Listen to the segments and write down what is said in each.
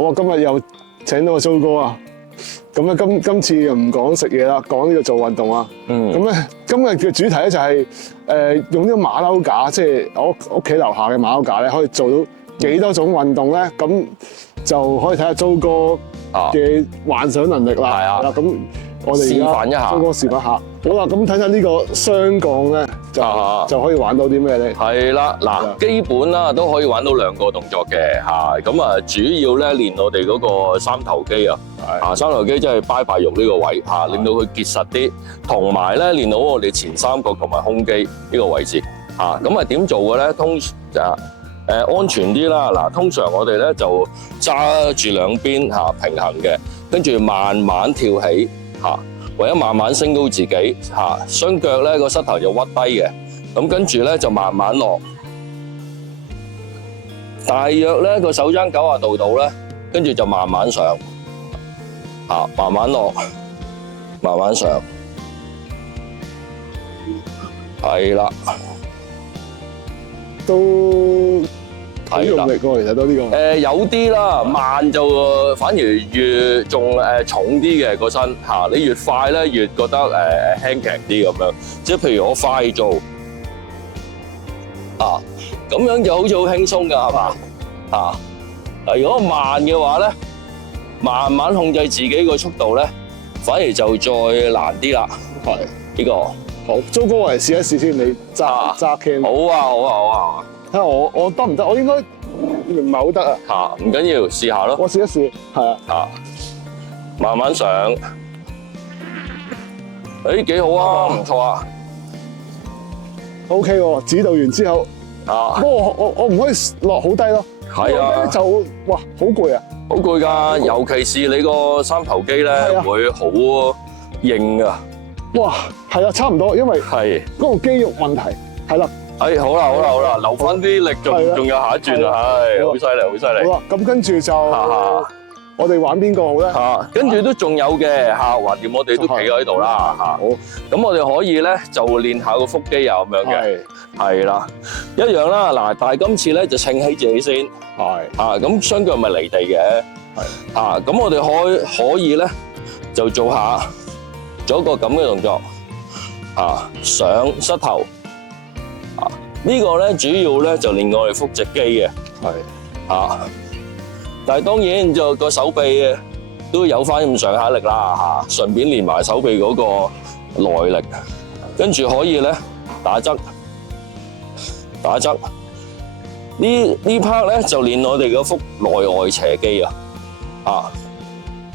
好啊，今日又請到個蘇哥啊！咁咧今次又唔講食嘢啦，講呢個做運動啊。咁咧今日嘅主題咧就係用呢個馬騮架，即係我屋企樓下嘅馬騮架咧，可以做到幾多種運動咧？咁就可以睇下蘇哥嘅幻想能力啦。係啊，咁我哋示範一下，蘇哥示範下。好啦，咁睇下呢個雙槓咧，就可以玩到啲咩咧？係啦，嗱，基本啦都可以玩到2個動作嘅嚇，咁啊主要咧練我哋嗰個三頭肌啊，三頭肌即係拜拜肉呢個位嚇，令到佢結實啲，同埋咧練到我哋前三角同埋胸肌呢個位置嚇。咁啊點做嘅咧？安全啲啦，嗱，通常我哋咧就揸住兩邊嚇平衡嘅，跟住慢慢跳起嚇。為咗慢慢升高自己嚇，雙腳咧個膝頭就屈低嘅，咁跟住咧就慢慢落，大約咧個手踭90度度咧，跟住就慢慢上嚇，慢慢落，慢慢上，係啦，都好用力喎，其實都呢個。有啲啦，慢就反而越仲重啲嘅個身嚇，你越快咧越覺得輕強啲咁樣。即係譬如我快做啊，咁樣就好似好輕鬆㗎，係嘛啊？如果慢嘅話咧，慢慢控制自己個速度咧，反而就再難啲啦。係呢個好，蘇哥嚟試一試先，你揸 cam。好啊，好啊，好啊。睇下我得唔得？我應該唔係好得啊。嚇，唔緊要，試下咯。我試一試，係啊。嚇，慢慢上。幾好啊，唔錯啊。OK 喎，指導完之後，不過我唔可以落好低咯。係啊。就哇，好攰啊！好攰㗎，尤其是你個三頭肌咧會好硬啊。哇，係啊，差唔多，因為係嗰個肌肉問題，係啦。好啦，留翻啲力，仲有下一轉啊！好犀利，好犀利。好啦，咁跟住就我哋玩邊個好咧？跟住都仲有嘅嚇，橫掂我哋都企喺度啦嚇。好，咁我哋可以咧就練下個腹肌啊咁樣嘅。係啦，一樣啦。嗱，但係今次咧就撐起自己先。係。咁雙腳咪離地嘅。係。咁我哋可以咧就做一個咁嘅動作。上膝頭。呢個咧主要咧就練我哋腹直肌嘅，但係當然就個手臂都有翻咁上下力啦嚇，順便練埋手臂嗰個耐力，跟住可以咧打側，呢 part 咧就練我哋嗰腹內外斜肌啊，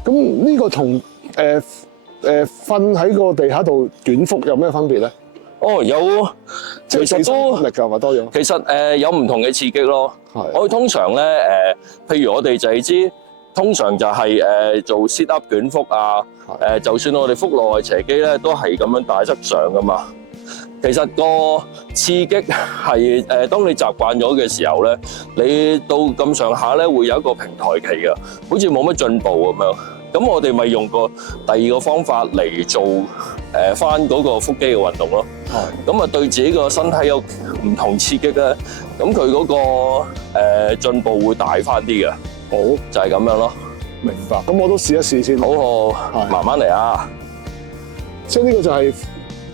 咁呢個同瞓喺個地下度捲腹有咩分別咧？有，其實都力㗎嘛多咗。其實有唔同嘅刺激咯。我哋通常咧譬如我哋就係知，通常就係做 sit up 捲腹啊。就算我哋腹內外斜肌咧，都係咁樣大側上㗎嘛。其實個刺激係當你習慣咗嘅時候咧，你到咁上下咧會有一個平台期㗎，好似冇乜進步咁樣。咁我哋咪用個第二個方法嚟做翻嗰個腹肌嘅運動咯。咁啊對自己個身體有唔同刺激咧，咁佢嗰個進步會大翻啲嘅。好，就係咁樣咯。明白。咁我都試一試先。好，慢慢嚟啊。即係呢個就係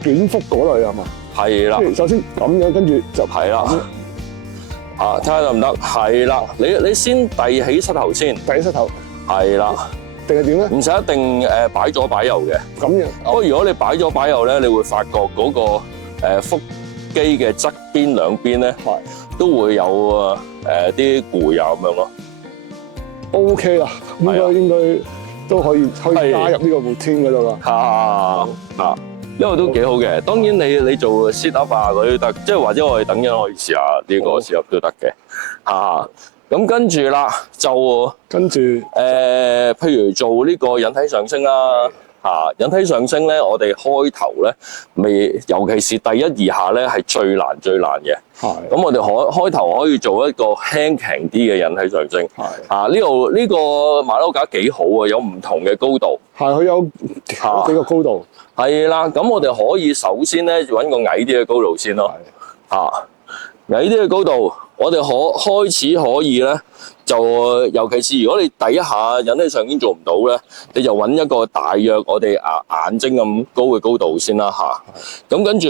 捲腹嗰類係嘛？係啦。首先咁樣，跟住就係啦。睇下得唔得？係啦，你先遞起膝頭先。遞起膝頭。係啦。定係點咧？唔使一定擺左擺右嘅。咁樣。不過如果你擺左擺右咧，你會發覺嗰個腹肌嘅側邊兩邊咧，都會有啲攰啊咁樣咯。OK 啦，應該都可以加入呢個 routine 嗰度啦。呢個都幾好嘅。當然你做 sit up 啊嗰啲得，即係或者我哋等陣可以試下呢個 sit up 都得嘅。咁跟住啦，就跟住譬如做呢個引體上升啦。引體上升咧，我哋開頭咧尤其是第一二下咧係最難嘅。咁我哋開頭可以做一個輕強啲嘅引體上升。呢個馬騮架幾好啊，有唔同嘅高度。佢有幾個高度。係啦，咁我哋可以首先咧揾個矮啲嘅高度先咯。矮啲嘅高度，我哋開始可以咧，就尤其是如果你第一下引體上已經做唔到咧，你就揾一個大約我哋眼睛咁高嘅高度先啦嚇。咁跟住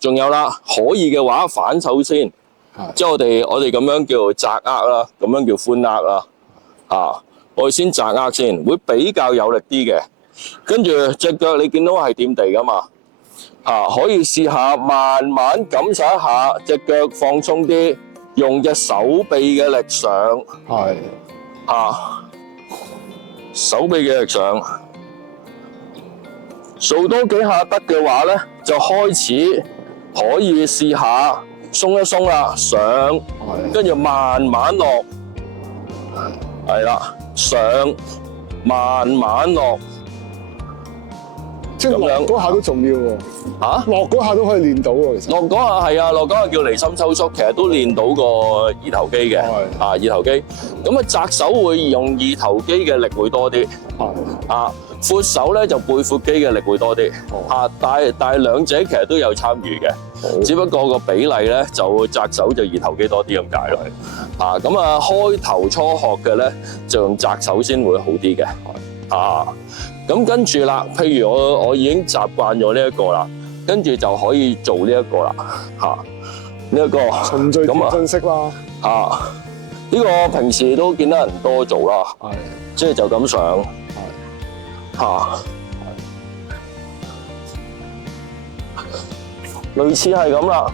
仲有啦，可以嘅話反手先，即係我哋咁樣叫做窄握啦，咁樣叫寬握啦。我哋先窄握先，會比較有力啲嘅。跟住隻腳你見到係掂地噶嘛？可以試下慢慢感受一下隻腳放鬆啲，用隻手臂嘅力上，手臂嘅力上，數多幾下得嘅話咧，就開始可以試下鬆一鬆啦，上，跟住慢慢落，係啦，上，慢慢落。即係落嗰下都重要喎。落嗰下都可以練到喎，其實。落嗰下係落嗰下叫離心收縮，其實都練到個二頭肌嘅。二頭肌。咁窄手會用二頭肌嘅力會多啲。闊手咧就背闊肌嘅力會多啲。但係兩者其實都有參與嘅，只不過個比例咧就窄手就二頭肌多啲咁解咯。咁開頭初學嘅咧就用窄手先會好啲嘅。咁跟住啦，譬如我已經習慣咗呢一個啦，跟住就可以做呢一個啦，呢一個循序漸進式啦，呢個平時都見得人多做啦，即係就咁上，類似係咁啦。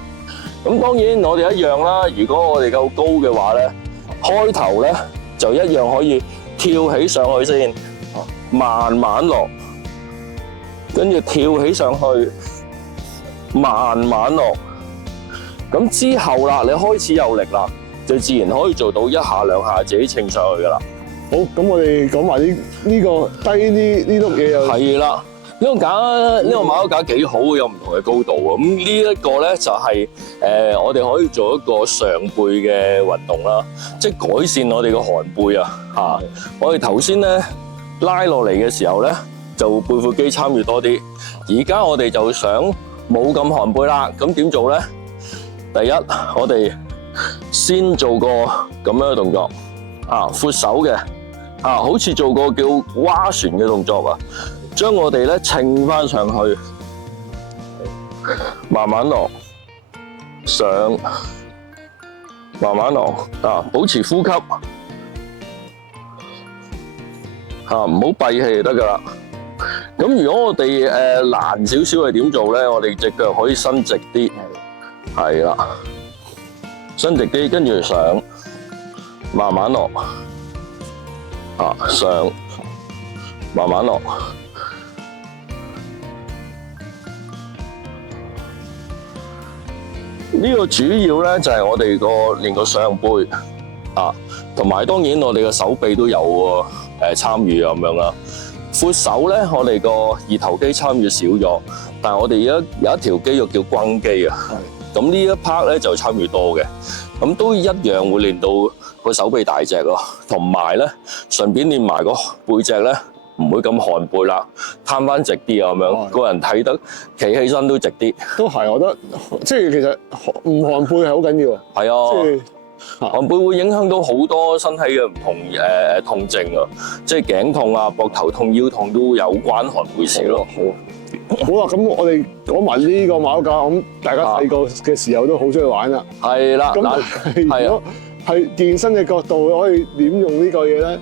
咁當然我哋一樣啦，如果我哋夠高嘅話咧，開頭咧就一樣可以跳起上去先。慢慢落，跟住跳起上去，慢慢落。咁之後啦，你開始有力啦，就自然可以做到一下兩下自己稱上去噶啦。好，咁我哋講埋呢個低呢碌嘢又係啦。呢個馬騮架幾好，有唔同嘅高度啊。咁呢一個咧就係我哋可以做一個上背嘅運動啦，即係改善我哋嘅寒背啊。我哋頭先咧拉落嚟嘅時候咧，就背闊肌參與多啲。而家我哋就想冇咁寒背啦，咁點做咧？第一，我哋先做個咁樣嘅動作，闊手嘅，好似做個叫划船嘅動作啊，將我哋咧稱翻上去，慢慢落，上，慢慢落，保持呼吸。唔好閉氣就得噶啦。咁如果我哋難少少係點做咧？我哋隻腳可以伸直啲，係啦，伸直啲，跟住上，慢慢落，上，慢慢落。呢個主要咧就係我哋練個上背同埋當然我哋嘅手臂都有參與咁樣啦。闊手咧，我哋個二頭肌參與少咗，但係我哋有一條肌肉叫肱肌啊。咁呢一 part 咧就參與多嘅，咁都一樣會練到個手臂大隻咯，同埋咧順便練埋個背脊咧，唔會咁寒背啦，攤翻直啲啊咁樣，個人睇得企起身都直啲。都係，我覺得即係其實唔寒背係好緊要啊。係啊。寒背會影響到好多身體嘅唔同痛症啊，即係頸痛啊、膊頭痛、腰痛都有關寒背事咯。好啦，咁我哋講埋呢個馬騮架，咁大家細個嘅時候都好中意玩啦。係啦，咁如果係健身嘅角度，可以點用呢個嘢咧？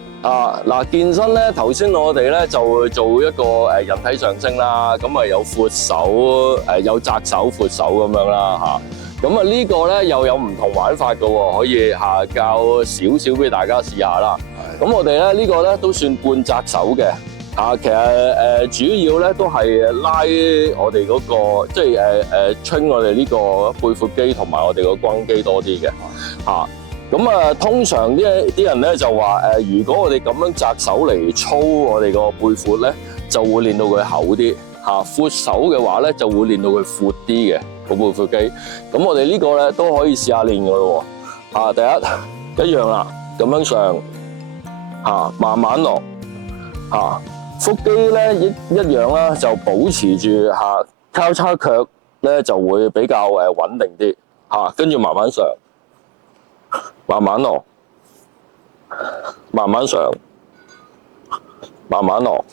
健身咧，頭先我哋咧就會做一個人體上升啦，咁有闊手、有窄手、闊手咁樣啦咁呢個咧又有唔同玩法嘅喎，可以教少少俾大家試下啦。咁我哋咧呢個咧都算半窄手嘅其實主要咧都係拉我哋嗰個即係train我哋呢個背闊肌同埋我哋個肱肌多啲嘅咁通常啲人咧就話如果我哋咁樣窄手嚟操我哋個背闊咧，就會練到佢厚啲闊手嘅話咧就會練到佢闊啲嘅個背闊肌。咁我哋呢個咧都可以試下練㗎咯喎第一樣啦，咁樣上慢慢落腹肌咧一樣啦，就保持住交叉腳咧就會比較穩定啲跟住慢慢上慢慢落，慢慢上，慢慢落，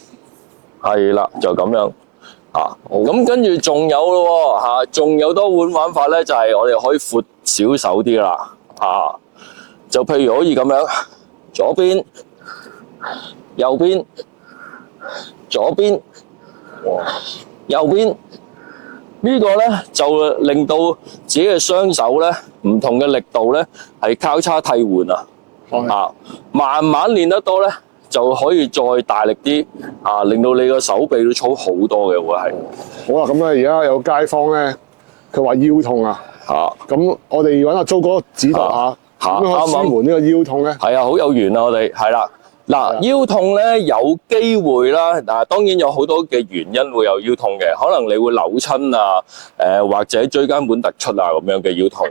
係啦，就咁樣啊。咁跟住仲有咯喎，仲有多款玩法咧，就係我哋可以闊少手啲啦，就譬如可以咁樣，左邊、右邊、左邊、右邊。呢個咧就令到自己嘅雙手咧唔同嘅力度咧係交叉替換啊！慢慢練得多咧就可以再大力啲令到你個手臂都粗好多嘅會係。好啦，咁咧而家有街坊咧，佢話腰痛啊！咁我哋揾阿租哥指導下，點樣舒緩呢個腰痛咧？係啊，好有緣啊！我哋係啦。嗱，腰痛咧有機會啦，當然有好多嘅原因會有腰痛嘅，可能你會扭親啊，或者椎間盤突出啊咁樣嘅腰痛。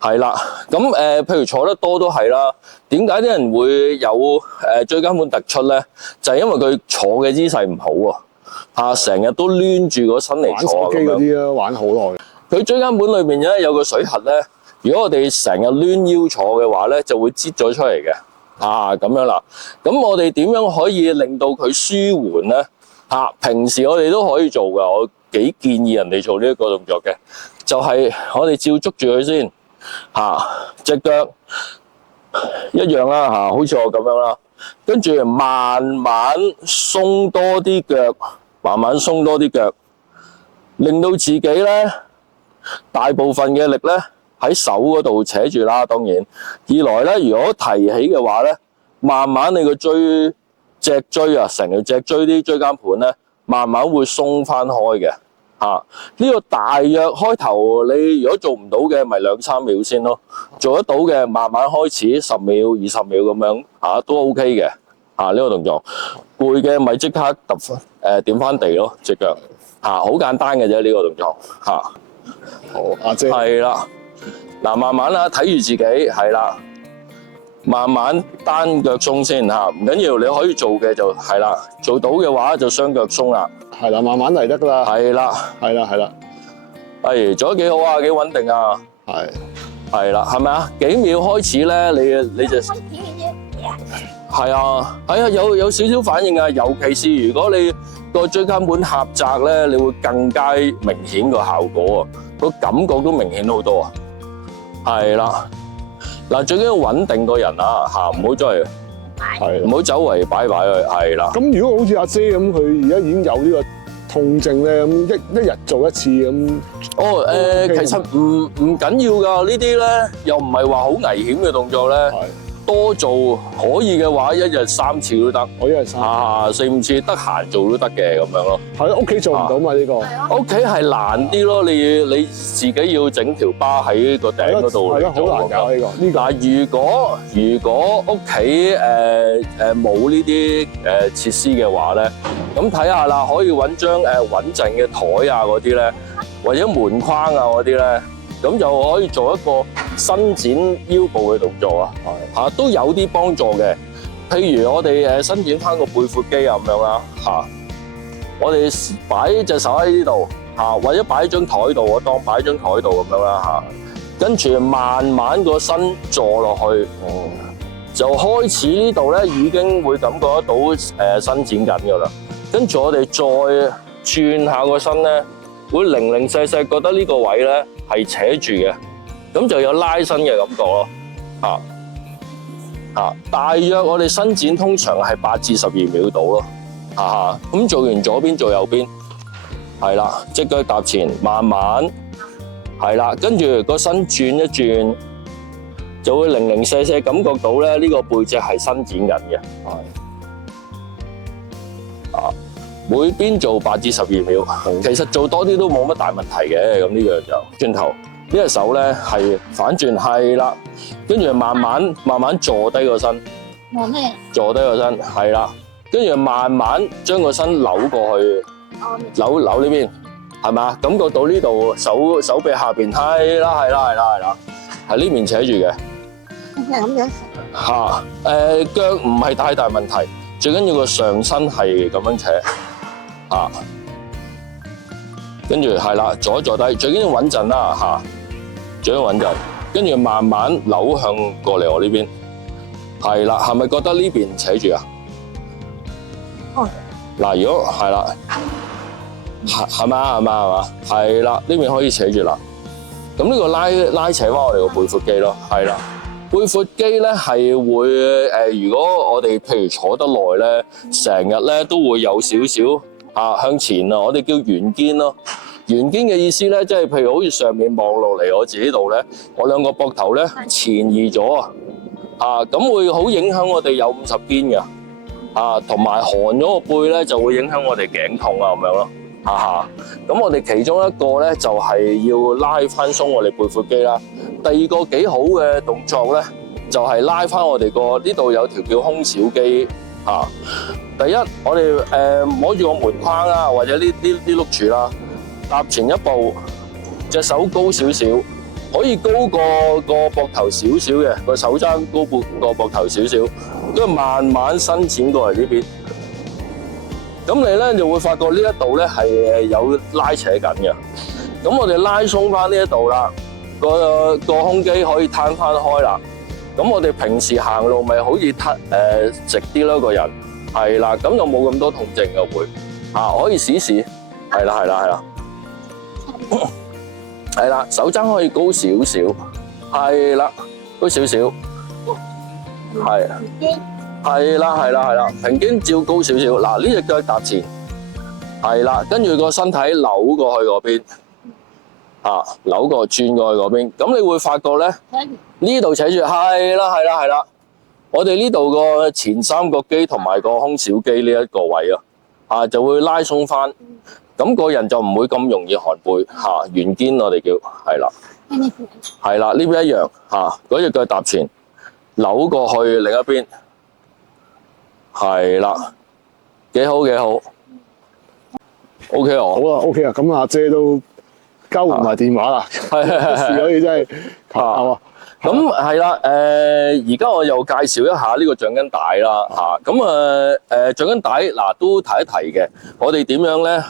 係啦，咁譬如坐得多都係啦。點解啲人會有椎間盤突出咧？就係因為佢坐嘅姿勢唔好啊，成日都攣住個身嚟坐咁樣。玩手機嗰啲啊，玩好耐。佢椎間盤裏面咧有個水核咧，如果我哋成日攣腰坐嘅話咧，就會擠咗出嚟嘅。咁樣啦，咁我哋點樣可以令到佢舒緩咧？平時我哋都可以做㗎，我幾建議人哋做呢一個動作嘅，就係我哋照捉住佢先，隻腳一樣啦，好似我咁樣啦，跟住慢慢鬆多啲腳，慢慢鬆多啲腳，令到自己咧大部分嘅力咧喺手嗰度扯住啦，當然。二來咧，如果提起嘅話咧，慢慢你個脊椎啊，成條脊椎啲椎間盤咧，慢慢會鬆翻開嘅。呢個大約開頭你如果做唔到嘅，咪2-3秒先咯。做得到嘅，慢慢開始10秒、20秒咁樣，都 OK 嘅。呢個動作攰嘅咪即刻點翻地咯，隻腳。好簡單嘅啫，呢個動作。好，阿姐。係啦。嗱，慢慢啦，睇住自己，係啦，慢慢單腳鬆先唔緊要，你可以做嘅就係啦，做到嘅話就雙腳鬆啦，係啦，慢慢嚟得㗎啦，係啦，做得幾好啊，幾穩定啊，係啦，係咪啊？幾秒開始咧，你就係啊，有少少反應啊，尤其是如果你個椎間盤狹窄咧，你會更加明顯個效果啊，個感覺都明顯好多啊。係啦，嗱，最緊要穩定個人啊，唔好唔好周圍擺佢，係啦。咁如果好似阿姐咁，佢而家已經有呢個痛症咧，咁一日做一次咁。其實唔緊要㗎，呢啲咧又唔係話好危險嘅動作咧。多做可以嘅話，一日3次都得。我一日4、5次得閒做都得嘅咁樣咯。係咯，屋企做唔到嘛呢個？屋企係難啲咯，你自己要整條巴喺個頂嗰度嚟做。好難搞呢個。嗱，如果屋企冇呢啲設施嘅話咧，咁睇下啦，可以揾張穩陣嘅台啊嗰啲咧，或者門框啊嗰啲咧。咁就可以做一個伸展腰部嘅動作都有啲幫助嘅。譬如我哋伸展翻個背闊肌咁樣啦，我哋擺隻手喺呢度或者擺喺張台度，我當擺喺張台度咁樣啦跟住慢慢個身坐落去，就開始呢度咧已經會感覺得到伸展緊噶啦。跟住我哋再轉下個身咧，會零零細細覺得呢個位咧係扯住嘅，咁就有拉伸嘅感覺咯。大約我哋伸展通常係8至12秒到咯。咁做完左邊做右邊，係啦，隻腳踏前，慢慢係啦，跟住個身轉一轉，就會零零細細感覺到咧呢個背脊係伸展緊嘅。每邊做8至12秒，其實做多啲都冇乜大問題嘅。咁呢樣就轉頭，呢隻手咧係反轉，係啦，跟住慢慢坐低個身，坐低個身，係啦，跟住慢慢將個身扭過去，扭呢邊，係咪啊？感覺到呢度手臂下邊，係啦，係呢邊扯住嘅。咁樣腳唔係太大問題，最緊要個上身係咁樣扯。跟住係啦，坐低，最緊要穩陣啦，最緊要穩陣。跟住慢慢扭向過嚟我呢邊，係啦，係咪覺得呢邊扯住啊？嗱，如果係啦，係嘛，係啦，呢邊可以扯住啦。咁呢個拉扯翻我哋個背闊肌咯，係啦。背闊肌咧係會如果我哋譬如坐得耐咧，成日咧都會有少少向前啊，我哋叫圓肩咯。圓肩嘅意思咧，即係譬如好似上面望落嚟我自己度咧，我兩個膊頭咧前移咗咁會好影響我哋有50肩嘅同埋寒咗個背咧就會影響我哋頸痛咁樣咯。咁我哋其中一個咧就係要拉翻鬆我哋背闊肌啦。第二個幾好嘅動作咧，就係拉翻我哋個呢度有條叫胸小肌第一，我哋摸住個門框啦，或者呢碌柱啦，踏前一步，隻手高少少，可以高過個膊頭少少嘅，個手踭高過個膊頭少少，跟住慢慢伸展過嚟呢邊。咁你咧就會發覺呢一度咧係有拉扯緊嘅。咁我哋拉鬆翻呢一度啦，個胸肌可以攤翻開啦。咁我哋平時行路咪好似直啲咯，個人係啦，咁就冇咁多痛症嘅會可以試試，係啦，係啦，手踭可以高少少，係啦，高少少，係啦，平肩照高少少。嗱，呢隻腳踏前，係啦，跟住個身體扭過去嗰邊，扭過轉過去嗰邊。咁你會發覺咧，呢度扯住，係啦，我哋呢度個前三角肌同埋個胸小肌呢一個位就會拉鬆翻，咁個人就唔會咁容易寒背圓肩我哋叫，係啦，呢邊一樣嗰隻腳踏前，扭過去另一邊。係啦，幾好，OK 好啊 ，OK 啊，咁阿姐都交換埋電話啦，係可以真係咁係啦，而家我又介紹一下呢個橡筋帶啦，咁橡筋帶嗱都提一提嘅，我哋點樣咧？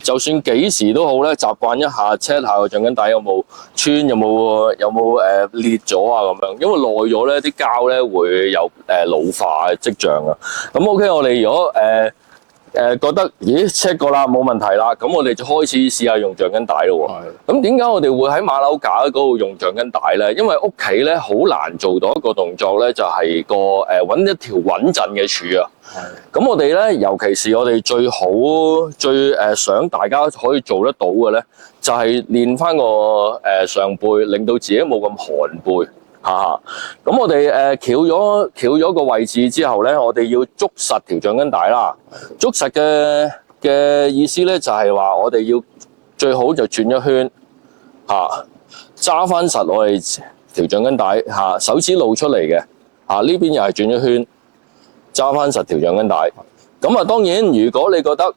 就算幾時都好咧，習慣一下 check 下個橡筋帶有冇穿，有冇裂咗咁樣，因為耐咗咧，啲膠咧會有老化嘅跡象啊。咁 OK，我哋如果覺得check 過啦，冇問題啦，咁我哋就開始試下用橡筋帶咯喎。咁點解我哋會喺馬騮架嗰度用橡筋帶咧？因為屋企咧好難做到一個動作咧，就係揾一條穩陣嘅柱啊。咁我哋咧，尤其是我哋最想大家可以做得到嘅咧，就係練翻個上背，令到自己冇咁寒背。咁我哋翹咗個位置之後咧，我哋要捉實條橡筋帶啦。捉實嘅意思咧，就係話我哋要最好就轉一圈，揸翻實我哋條橡筋帶，手指露出嚟嘅，呢邊又係轉一圈，揸翻實條橡筋帶。咁當然如果你覺得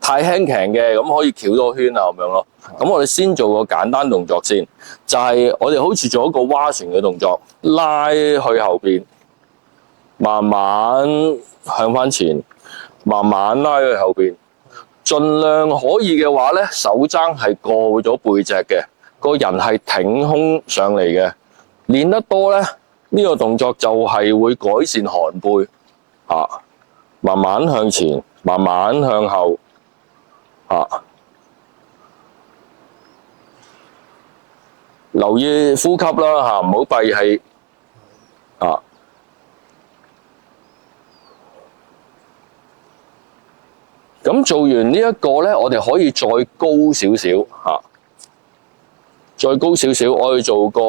太輕強嘅，咁可以翹多圈咁樣咯。咁我哋先做個簡單動作先，就係我哋好似做一個划船嘅動作，拉去後邊，慢慢向翻前，慢慢拉去後邊，盡量可以嘅話咧，手踭係過咗背脊嘅，個人係挺胸上嚟嘅。練得多咧，呢個動作就係會改善寒背。慢慢向前，慢慢向後，留意呼吸啦，唔好閉氣，咁做完呢一個咧，我哋可以再高少少，再高少少，我哋做個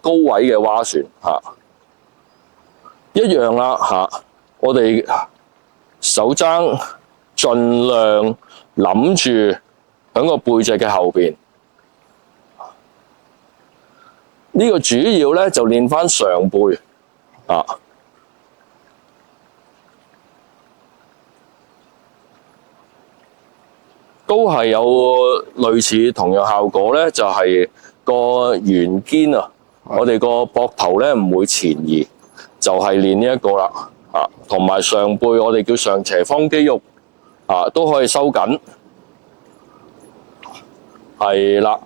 高位嘅划船，一樣啦，我哋手踭盡量諗住喺個背脊嘅後邊。呢個主要咧就練翻上背，都係有類似同樣效果咧，就係個圓肩我哋個膊頭咧唔會前移，就係練呢一個啦。同埋上背我哋叫上斜方肌肉，都可以收緊，係啦。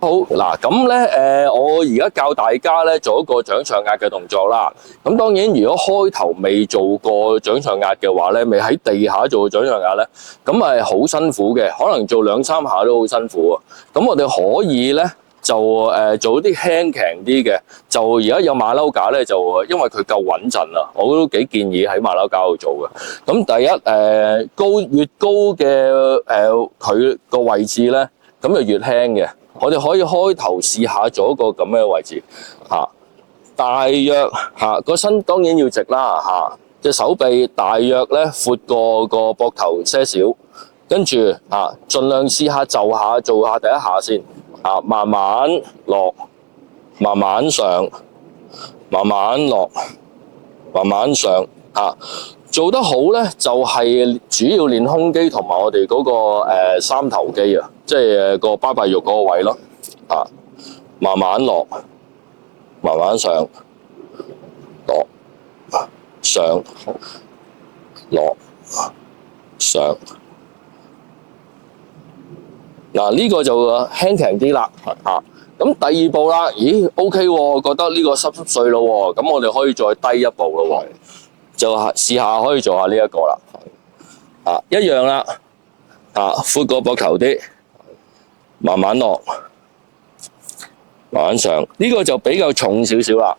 好嗱，咁咧我而家教大家咧做一個掌上壓嘅動作啦。咁當然，如果開頭未做過掌上壓嘅話咧，未喺地下做過掌上壓咧，咁係好辛苦嘅，可能做2-3下都好辛苦啊。咁我哋可以咧就做啲輕強啲嘅，就而家有馬騮架咧，就因為佢夠穩陣啦，我都幾建議喺馬騮架度做嘅。咁第一越高嘅佢個位置咧，咁就越輕嘅。我哋可以開頭試下做一個咁嘅位置嚇，大約嚇個身當然要直啦嚇，隻手臂大約咧闊過個膊頭些少，跟住嚇盡量試下就下做下第一下先嚇，慢慢落，慢慢上，慢慢落，慢慢上嚇。做得好咧，就係主要練胸肌同埋我哋嗰個三頭肌啊，即係個巴閉肉嗰個位咯。啊，慢慢落，慢慢上，落，上，落，上。嗱，呢個就輕強啲啦。嚇，咁第二步啦，咦 OK 喎，覺得呢個濕濕碎咯喎，咁我哋可以再低一步咯喎。就試下可以做下呢一個啦，一樣啦，闊個膊頭啲，慢慢落，慢慢上，呢個就比較重少少啦。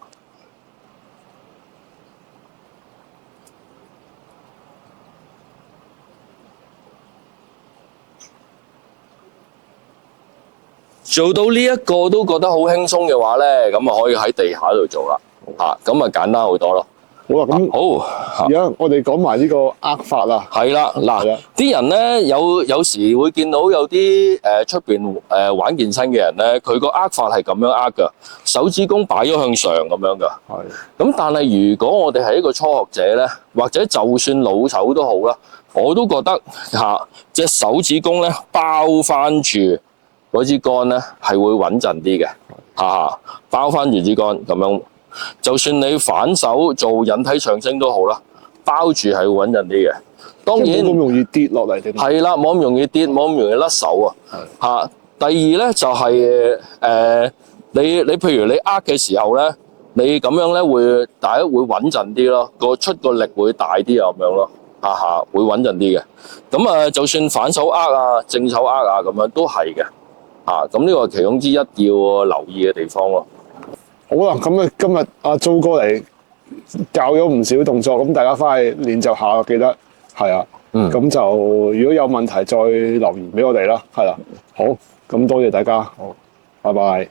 做到呢一個都覺得好輕鬆嘅話咧，咁啊可以喺地下度做啦，咁啊簡單好多咯。好啦，咁好，而家我哋講埋呢個握法啦。係啦，嗱，啲人咧有時會見到有啲出邊玩健身嘅人咧，佢個握法係咁樣握㗎，手指公擺咗向上咁樣㗎。係。咁但係如果我哋係一個初學者咧，或者就算老手都好啦，我都覺得隻手指公咧包翻住嗰支桿咧係會穩陣啲嘅，包翻住支桿咁樣。就算你反手做引體上升都好啦，包住係會穩陣啲嘅。當然冇咁容易跌落嚟。係啦，冇咁容易跌，冇咁容易甩手啊。第二咧就係你譬如你握嘅時候咧，你咁樣咧會大家會穩陣啲咯，出個力會大啲啊咁樣咯，會穩陣啲嘅。咁就算反手握啊、正手握啊咁樣都係嘅。咁呢個係其中之一要留意嘅地方咯。好啦，咁啊今日阿 Joe 哥嚟教咗唔少動作，咁大家翻去練習下，記得係啊。咁就如果有問題再留言俾我哋啦，係啦。好，咁多謝大家，好，拜拜。